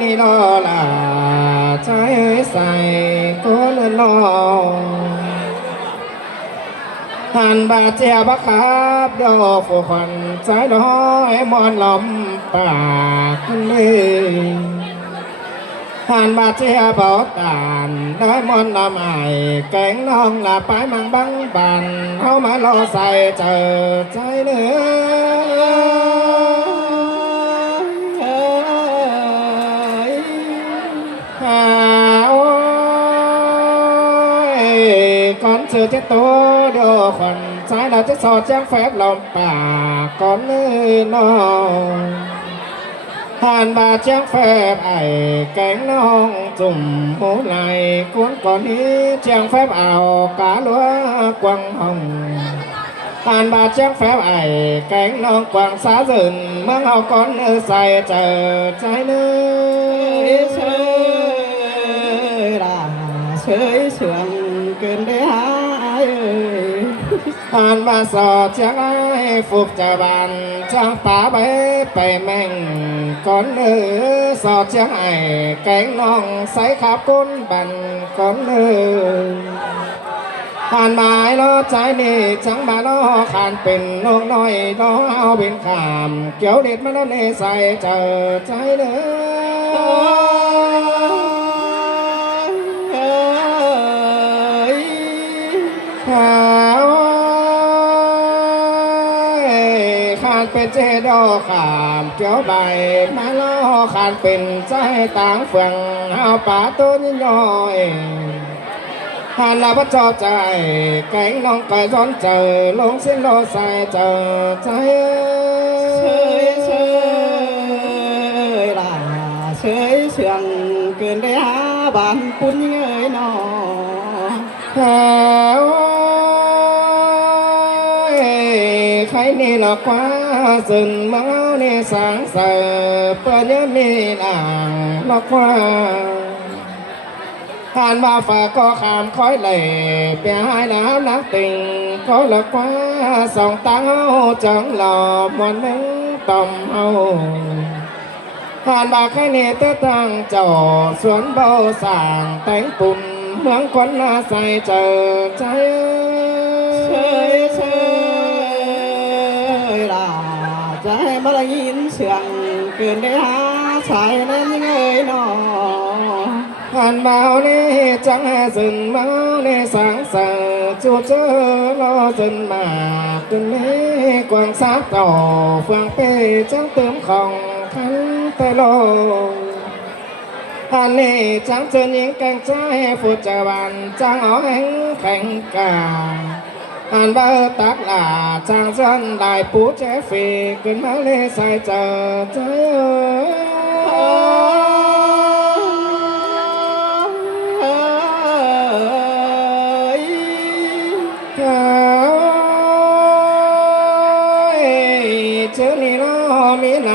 นี่รอละใจใส่ก้นนองหันบาเจียบักครับดอกฝนใจน้อยมอนลมปากเลยหันบาเจียบอตานได้มอนลำไอแกงน้องละไปมังบังบันเข้ามารอใส่เจอใจเนื้อก่อนเจอเจ้าตัวเดียวคนใจเราจะสอดแจ้งแฟบลมป่าก่อนเนื้อนองผ่านบาแจ้งแฟบไอแกงน้องจุ่มหูไหลกวนก่อนนี้แจ้งแฟบเอากาลัวกวางห้องผ่านบาแจ้งแฟบไอแกงน้องกวางสาสื่นเมืองเอาก้อนเนื้อใส่เจอใจเนื้อเชยล่ะเชยเสื่อมเกินได้หายผ่านมาสอดเชียงไอ้ฟุกจะบานจ้างป่าไปแม่งก่อนเนื้อสอดเชียงไอ้แกงน้องใส่ขับก้นบันก่อนเนื้อผ่านมาล้อใจนี่จังมาล้อขานเป็นน้องน้อยล้อเอาเป็นขามเกี่ยวเด็ดมาล้อเนใส่เจอใจเนื้อขานเป็นเจดอขามเกี่ยวใบมาล้อขานเป็นใจต่างเฟืองเอาป่าต้นย่อยหานลาบัดจอบใจแกงน้องไก่ร้อนเจอลงเส้นโลใส่เจอใจเชยเชยล่ะเชยเสื่องเกินได้หาบานปุ่นเงยนอแถวใครนี่หลอกกว่าสึนเมาเนี่สางเสือเปิดเยอะมีนางหลอกกว่าผ่านมาฝากก็ขามคอยเลยเปียให้น้ำนักติ่งก็หลอกกว่าสองตาเอาจังหล่อมันนึงต่อมเอาผ่านมาแค่นี้เต้ตั้งเจ้าสวนเบาสางแต่งปุ่นเมืองคนน่าใส่เจอใจเชยเชยล่ะใจมาละยินเสียงเกินได้หาสายนั้นยังไงนอผ่านเมาเนี่จังสึนเมาเนี่สังสารจูเจอรอสึนมาตึงนี้กวางซักต่อเฟืองเป้จังเติมของขันแต่โลอันนี้จังเจอยิงแกงใจฟูจวันจังเอาแห่งแข่งกาอันเบอร์ตักหลาจังจันได้ปูเจฟีขึ้นมาเลยใส่เจอใจเชื่อนี่ล้อมีไหน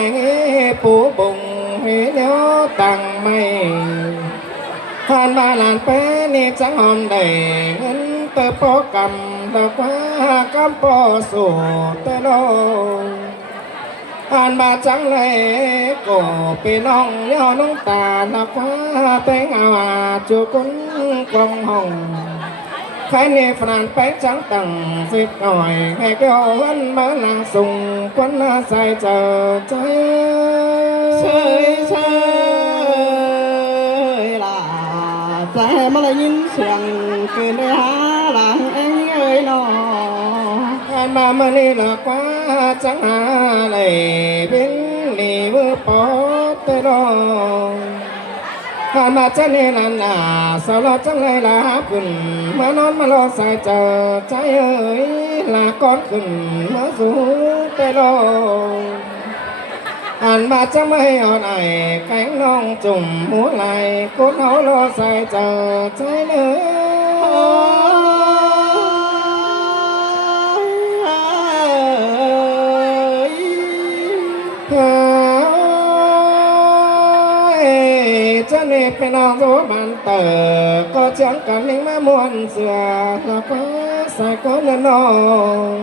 ปูบุงเหี่ยวตังไม่ผ่านมาหลานเป้นี่จังหอมได้เงินเติบโตกำดอกว่ากำปอสู่เตโลผ่านมาจังเลยก็พี่น้องย่อน้องตาดอกว่าแป้งอาจูกุนกองห้องใครเนี่ยฝรั่งไปจังตังสิบหน่อยให้ก็วันมาหลังส่งควันน่าใส่เจอใจเชยเชยล่ะใจมาละยินเสียงเกินได้หาหลังเอ็งเอ้ยนอผ่านมาเมื่อนี้ละกว่าจังหาเลยเป็นลีเวอร์ปอเตโรผ่านมาจะนี่นานน่ะสาวเราจังเลยลาขึ้นมานอนมารอใส่เจอใจเอ้ยลาก้อนขึ้นมาสู่เตโลอ่านมาจะไม่อ่อนไอแกงน้องจุ่มหัวไหลก้นเอารอใส่เจอใจเลยจะเนบเป็นเอาตัวบันเตอก็จังกันนิ่งมามวนเสือแล้วก็ใส่ก้นนอง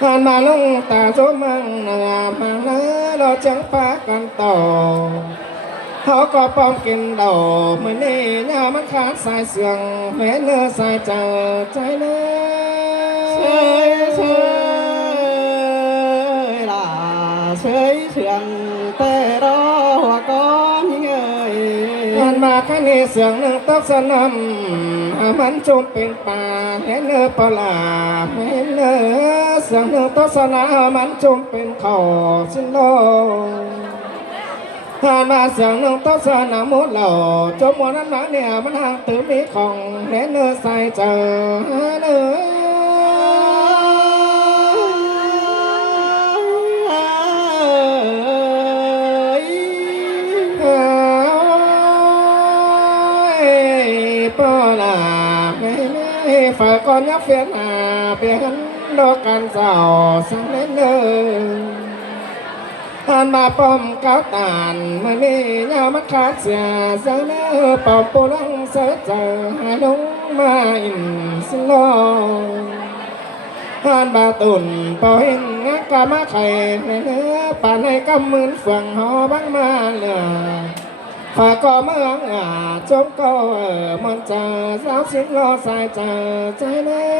ผ่านมาลงตาโซมังนาพังเนื้อเราจังปากันต่อ เขาก็ป้อมกินเดาเมื่อนี้ย่ามันขาดสายเสียงแม่เนื้อสายเจอใจเนื้เชยเชยล่ะเชยเสียงแต่รอหัวก้อนยิ่งงานมาแค่นี้เสียงหนึ่งตกสนำมันจมเป็นป่าเห็นเนื้อปลาเห็นเนื้อเสียงหนึ่งตกสนำมันจมเป็นข้าวสิ้นโลผ่านมาเสียงหนึ่งต้องเสนามดเหล่าจมวันนั้นมาเนี่ยมันห่างตื่นมีของเน้นเนื้อใส่เจอเนื้อปลาไม่ฝ่ายก่อนยับเฟียนเปลี่ยนดอกกันเศร้าสังเน้นเนื้อทานมาป้อมก้าวตานเมื่อนี้ยามัดขาดเสียเสนอปอมปูลังเสือเจอหายลงมาอินสิโลทานบาตุนปอเห็นงักกามาไข่ในเนื้อป่านให้กำมือฝั่งหอบังมาเหลือฝากก็เมืองจมก็มันเจอสาวสิงรอสายเจอใจเนื้อ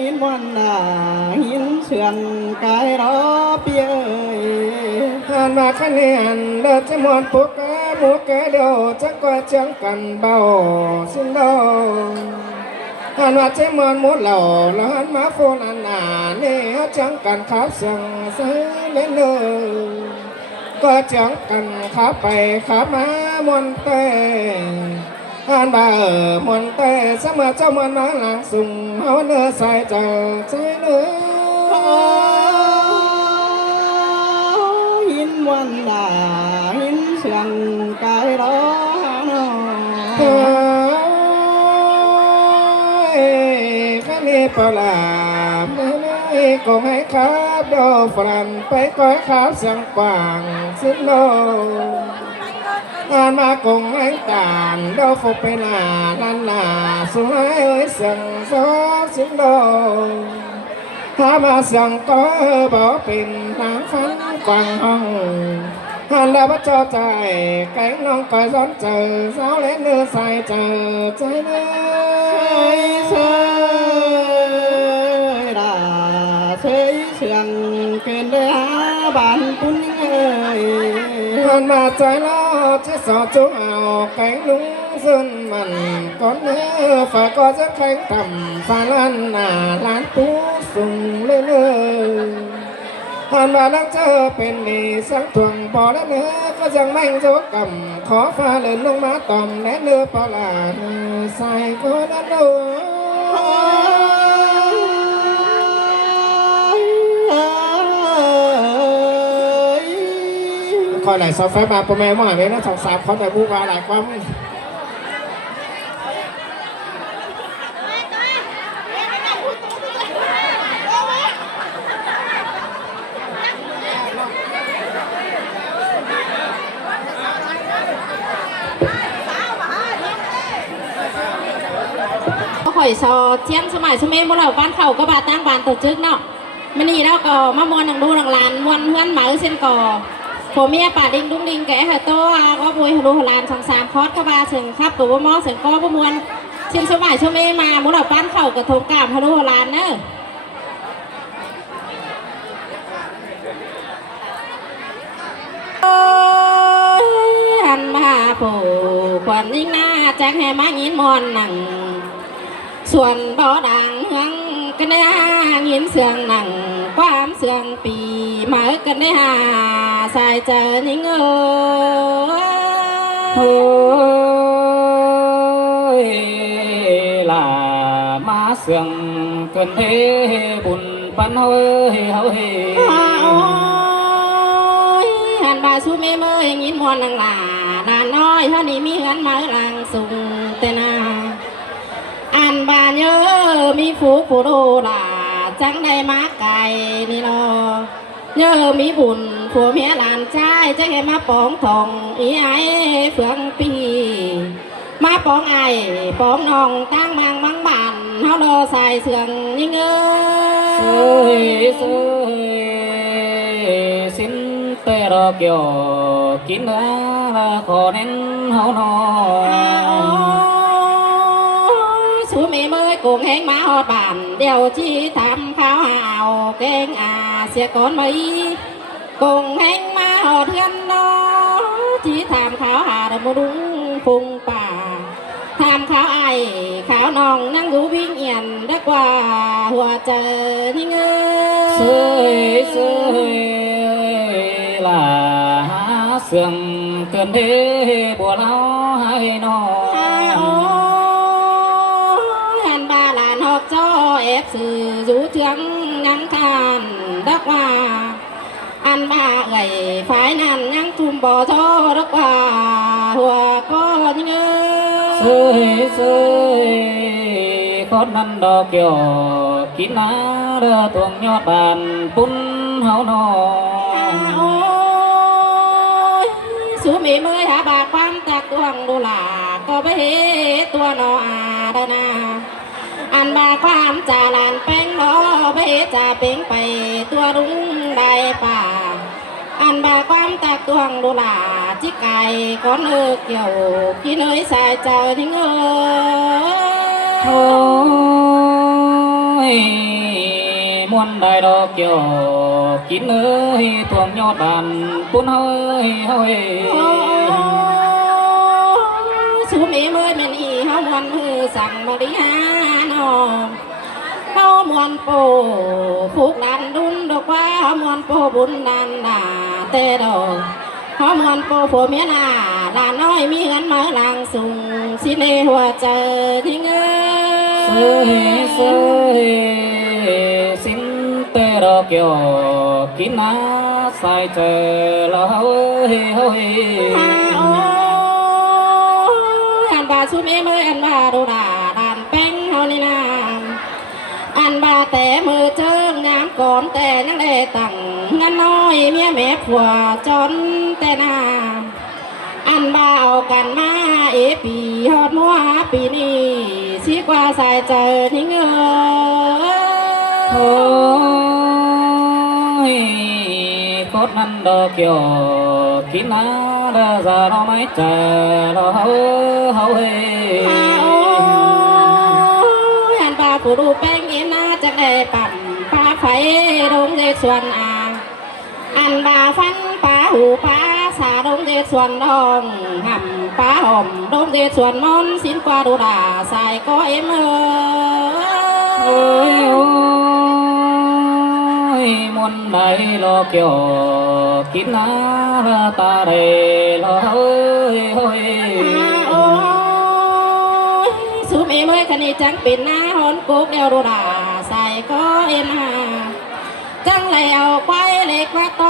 หินวันน่ะหินเชื่อนกายรอเปียผ่านมาคะแนนเดินจะมวนปุ๊กแกหมูแกเดียวจะก็เจียงกันเบาสิ้นเบาผ่านมาจะมวนหมูเหล่าแล้วหันมาโฟนอันหนาเนี่ยเจียงกันขับเสียงเสียเล่นเลยก็เจียงกันขับไปขับมามวนเตะผ่านมามวนเตะเสมอเจ้ามวนมาหลังสุ่งเอาเนื้อใส่เจอใจเนื้อหินวันน่ะหินเชื่อนกายรอข้านี้ปลาไม่ก็ให้ขับโดฝรั่งไปก้อยขับเสียงกว่างสิ้นโลงานมากงให้ตานโดฝกไปหน้านันหน้าสวยเอ้ยเสียงซอสิ้นโลถ้ามาเสียงก็บอกเป็นทางฝันกว้างห้องหันแล้วมาจอใจแกงน้องคอยซ้อนเจอสาวเล่นเนื้อใส่เจอใจเนื้อเชยล่ะเชยเชื่องเกินได้หาบ้านปุ้นเอ้ยหันมาใจล้อจะสอดจุเอาแกงลุงซึ่งมันก่อนเนื้อฝากก็จะแข่งทำฝาลันหน้าล้านตู้สุ่งเลื่อยผ่านมาแล้วเจอเป็นนี่สังทวงพอแล้วเนื้อก็ยังไม่โจกำขอฟ้าเลื่อนลงมาต่อมแน่เนื้อปลาใส่ก็นั่นดูคอยไหลซอฟไฟมาประมาณว่าเลยนะ2-3คนแต่ผู้ว่าหลายความข่อยซอเทียนสมัยสมัยพวกเราบ้านเขาก็บาตั้งบ้านตัวจึกเนาะมันนี่แล้วก็มามวนหนังดูหนังลานมวนเพื่อนหมาเส้นก่อผมเมียป่าดิงดุ้งดิงแกะเหอโต้ก็บุยฮารุฮลาน2-3คอร์สก็บาถึงครับตัวมอเสียงก็มวนเทียนสมัยสมัยมาพวกเราบ้านเขากระทงกามฮารุฮลานเนอะหันมาผู้ควันยิ่งหน้าแจ็คแห่มายินมอนหนังส่วนบ่อดังเฮืองกันได้ยินเสียงหนังความเสียงปีมากันได้สายเจอยิ่งเฮ้ยล่ะมาเสียงเกินเทบุญปันเฮ้ยเฮ้ยหันบาชูเมเมยยินมวนหนังหลาดานน้อยเท่านี้มีเฮือนมาหลังสูงแต่นาอันบานเยอะมีฝูผู้โดล่ะจังได้มาไก่นี่เนาะเยอะมีบุญผัวเมียหลานชายจะให้มาปองทองอีไอเฟืองปีมาปองไอปองน้องตั้งมังบานเฮาโดใส่เสื่องยิ่งเอ้ยสิน เตอรอเกี่ยวกินเนื้อขอเน้นเฮาหนอ สูมีเมยกุ้งแห้งมาหอดบานเดี๋ยวจีทำข้าวหาวแกงเสียก่อนไหมกุ้งแห้งมาหอดเทือนนอจีทำข้าวหาดมรุงพุงป่าทำข้าวไอข้าวนองนั่งอยู่วิ่งเอียนได้กว่าหัวเจอนี่เง เสยเสยลาหาเสื่อมเกินเทบัวเล้าให้นอ โอ้หันบาลานหอกจอเอฟสื่ออยู่เทืองนังคานดักว่าอันบาไก่ฝ่ายนั้นยังทุ่มบ่อโทรักว่าหัวก็ยังเง เสยเสยคนนั้นดอกเกี่ยวกินน้าเรือตวงยอดบานปุ้นเฮาหนอ โอ้ยสูมีเมยหาบาความตะตวงดูหลาก็ไปเห็ตัวนออาดานาอันบาความจาลานแป้งล้อไปเห็จ่าเป่งไปตัวรุ้งได้ป่าอันบาความตะตวงดูหลาจิกไก่ก้อนเลือกเกี่ยวกินเนยสายเจอทิ้งเอ โอ้ยมวนได้ดอกเกี่ยวกินเอ้ยทวงยอดบานปุ้นเฮ้ยเฮ้ย สูมีเมยเป็นอีเฮามวนมือสั่งมาริหานอเฮามวนโปผูกดันดุนดอกว่าเฮามวนโปบุญดันดาเตดอกเฮามวนโปผัวเมียนาลาน้อยมีเงินมาลางสุงสิในหัวใจทิ้งเอ้ เสยเสยสินเตอรอเกี่ยวกินน้าใส่เจอแล้วเฮ้ยเฮ้ย โอ้อันบาสูมีเมยอันบาดูดาดานแป้งเฮานี่นาอันบาแต่มือเจิงงามก่อนแต่ยังได้ตั้งเงินน้อยเมียแม่ผัวจนแต่นาอันบาเอากันมาปีฮอดมัวปีนี้สิกว่าสายเจอทิ้งเอ โอ้ยโคตรนั้นดอกเกี่ยวกินน้าเด้อจะเราไม่เจอเราเฮ้ยเฮ้ย โอ้ยอันบาผู้ดูแป้งเอ็นน่าจะได้ปั่มปลาไฟดงเด็กส่วนอันบาฟันปลาหูปลาสาดงเด็กส่วนดองห่ำปลาหอมดงเด็กส่วนมอนสินกว่าดูดาใส่ก็เอ็ม โอ้ยโอ้ยมวนใดรอเกี่ยวกินน้าละตาเรรอเฮ้ยเฮ้ย โอ้ยสูมีเมื่อคณีจังเป็นหน้าฮอนกุกเดียวดูดาใส่ก็เอ็มจังเลยเอาไว้เล็กว่าโต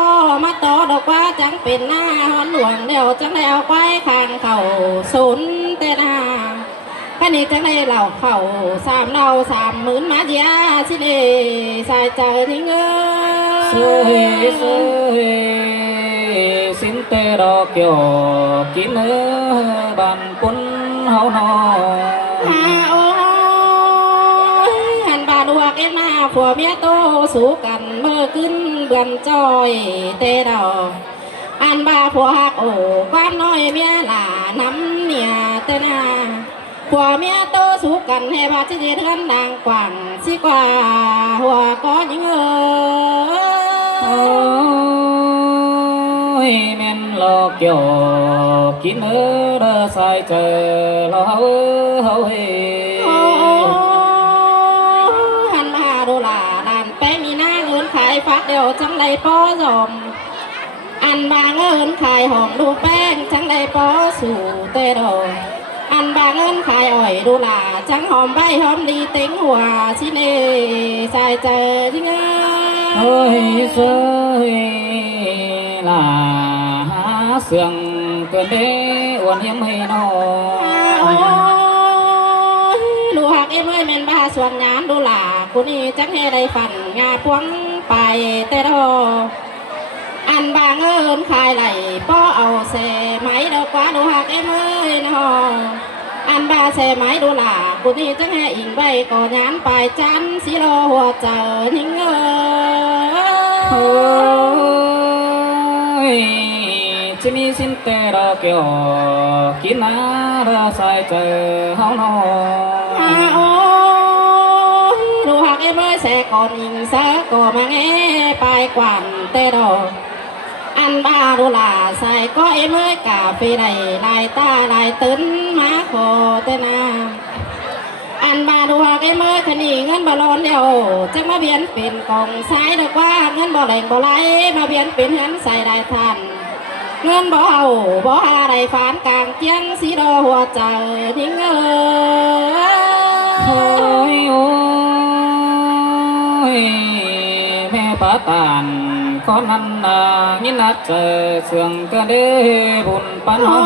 มาโตดอกว่าจังเป็นหน้าฮอนหลวงเดียวจังเลยเอาไว้ข้างเข่าศูนย์แต่นา คันนี้จังได้เหล่าเข่า3เรา30,000มาเดียสิเดสายใจทิ้งเง เสยเสยสินเตรอเกี่ยวกินเนื้อบานปุ้นเฮาหนอ โอ้ยหันบาดวกเอ็นมาผัวเมียโตสู้กันเมื่อขึ้นเบือนจอยเตดอกอันบาผัวหักโอ้ความน้อยเมียหลาน้ำเนี่ยเตนาผัวเมียโตสู้กันให้บาดที่เทือนดังกว่างสิกว่าหัวก็ยิงโอ้ยแม่นรอเกี่ยวกินเนื้อเด้อใส่เจอรอเฮ้ยเฮ้ย หันมาดูหลาดานแป้งมีหน้าเงินขายฟักเดียวจังได้ป้อสมอันบางเงินขายหอมดูแป้งจังได้ป้อสู่เตโดอันบางเงินขายอ่อยดูหลาจังหอมใบหอมดีเต็งหัวชิเนใส่เจอที่เง เฮ้ยเสยลาหาเสื่องเกินเด้อวนเยี่ยมให้นอ ลูกหักเอ็มเอ้ยแม่นบ้าส่วนงานดูหลากูนี่จังให้ได้ฝันงาพวงไปแต่ดออันบางเอิญขายไหลป้อเอาเสไม้ดอกกว่าดูหักเอ็มเอ้ยนออันบาเสไม้ดูหลากูนี่จังให้อิงใบก่อนงานไปจันสิโลหัวเจอทิ้งโอ้ย ยจะมีสิ้นแต่เราเกี่ยวกินน้าเราใส่เจอเฮาหนอ โอ้ยดูหักเอ็มเอ้ยแสก่อนยิงซะก็มาแง่ไปกวนแต่ดอกอันบาดูลาใส่ก็เอ็มเอ้ยกาเฟได้ลายตาลายตื้นมาขอแต่นาอันบาดูหักเอ็มเอ้ยขนีเงินบาลอนเดียวจะมาเบียนเป็นกองสายดอกว่าเงินบ่แหลงบ่ไหลมาเบียนเป็นเงินใส่ได้ทันเงินบ่เอาบ่หาได้ฝานกลางเจียงสีดอหัวใจทิ้งเอ้ โอ้ยโอ้ยแม่ป้าตานคนนั้นนายินนัดเจอเสื่องก็ได้บุญปันหอ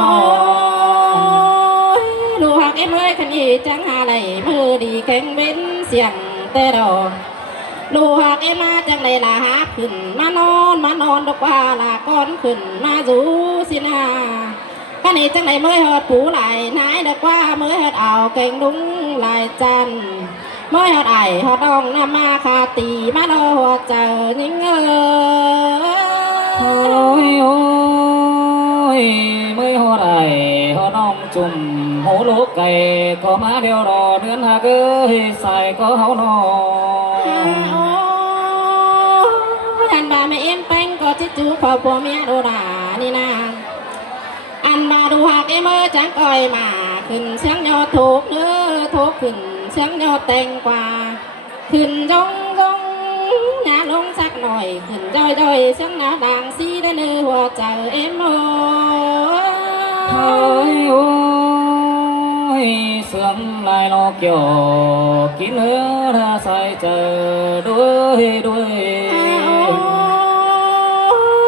ดูหักเอ็มเอ้ยขันอีจังหาไหลมือดีแข็งเว้นเสียงแต่ดอกดูหักเอ็มมาจังไหลลาหาขึ้นมานอนดอกว่าลาก้อนขึ้นมาจูสินาขันอีจังไหลเมื่อหอดผูไหลนายดอกว่าเมื่อหอดเอาเก่งดุ้งลายจันเมื่อหอดไอหอดดองนำมาคาตีมาดอหัวเจอยิงเอ โอ้ยโอ้ยเมื่อหอดไอหอดน้องจุ่มหูลูกไก่ก็มาเดียวรอเดือนหาเกยใส่ก็เฮาหนอ อันบาไม่เอ็มแป้งก็จิจูพอผัวเมียโดรานี่นาอันบาดูหักเอ็มเอจังก้อยมาขึ้นเสียงยอถูกเนื้อถูกขึ้นเสียงยอแต่งกว่าขึ้นจงหน้าลงสักหน่อยขึ้นจ้อยเสียงหน้าด่างสีได้เนื้อหัวใจเอ็มโอ โอ้ยโอ้ยเสื่อมลายนกเกี่ยวกินเนื้อใส่เจอด้วยด้วย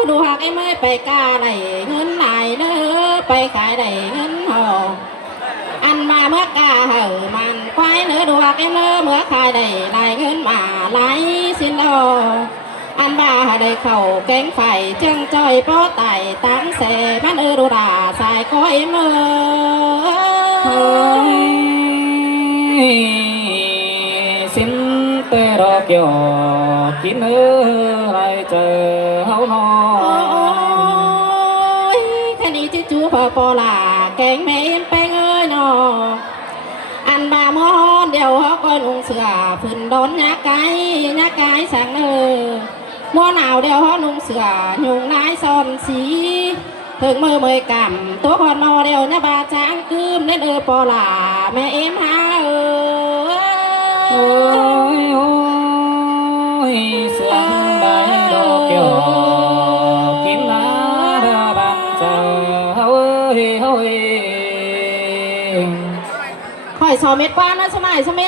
ดูหักไอ้เมื่อไปกาได้เงินไหลเด้อไปขายได้เงินหออันมาเมื่อกาเหอมันควายเนื้อดูหักไอ้เมื่อขายได้ไหลเงินมาไหลสินดออันบาได้เข่าแกงไฟเจียงจอยป้อไต่ตั้งเสมันดูด่าสายคอยเมื่อ เฮ้ยสิ้นแต่ดอกเกี่ยวกินเนื้อไรเจอเฮาหนอ แค่นี้จิจูพอปอลาแกงแม่เอ็มแป้งเอ้ยนออันบาหมอนเดียวเขาก็ลุงเสือพื้นโดนยาไก่สังมัวหนาวเดียวเขาลุงเสือยุงนายซ้อนสีถึงมือเมยกำตัวพอนอเดียวเนี่ยบาช้างคืมเล่นปอลาแม่เอ็มหาโอ้ยโอ้ยเสื่อมได้ดอกเกี่ยวกินน้ำระบังเจอเฮาเอ้ยเฮาเอ้ย คอยสอเม็ดกว่านะสมัยสมัย